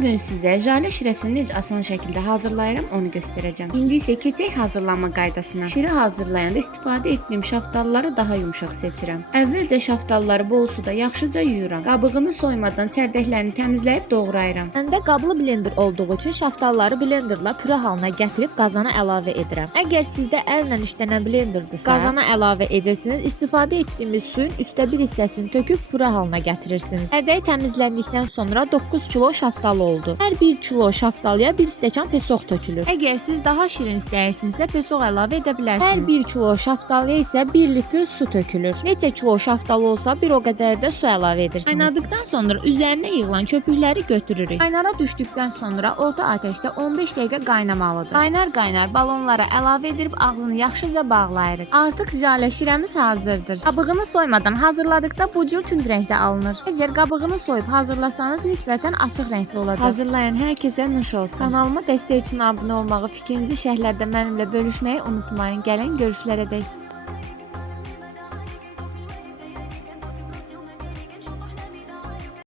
gün sizə jale şirəsini necə asan şəkildə hazırlayıram onu göstərəcəm. İndi isə keçək hazırlanma qaydasına. Şirə hazırlayanda istifadə etdiyim şaftalları daha yumşaq seçirəm. Əvvəlcə şaftalları bol suda yaxşıca yuyuram. Qabığını soymadan çərdəklərini təmizləyib doğrayıram. Məndə qablı blender olduğu üçün şaftalları blenderla püre halına gətirib qazana əlavə edirəm. Əgər sizdə əllə işlənən blenderdirsə, qazana əlavə edirsiniz. İstifadə etdiyimiz suyun 1/3 hissəsini töküb püre halına gətirirsiniz. Çərdək təmizləndikdən sonra 9 kilo şaftalı oldu. Hər 1 kilo şaftalıya 1 stəkan pesoq tökülür. Əgər siz daha şirin istəyirsinizsə pesoq əlavə edə bilərsiniz. Hər 1 kilo şaftalıya isə 1 litr su tökülür. Neçə kilo şaftalı olsa bir o qədər də su əlavə edirsiniz. Qaynadıqdan sonra üzərinə yığılan köpükləri götürürük. Qaynara düşdükdən sonra orta atəşdə 15 dəqiqə qaynamalıdır. Qaynar balonlara əlavə edib ağzını yaxşıca bağlayırıq. Artıq jale şirəmiz hazırdır. Qabığını soymadan hazırladıqda bu cür tünd rəngdə alınır. Əgər qabığını soyub hazırlasanız nisbətən açıq rəngli olacaq. Hazırlayan hər kəsə nuş olsun. Kanalıma dəstək üçün abunə olmağı, fikrinizi şərhlərdə mənimlə bölüşməyi unutmayın. Gələn görüşlərə dək.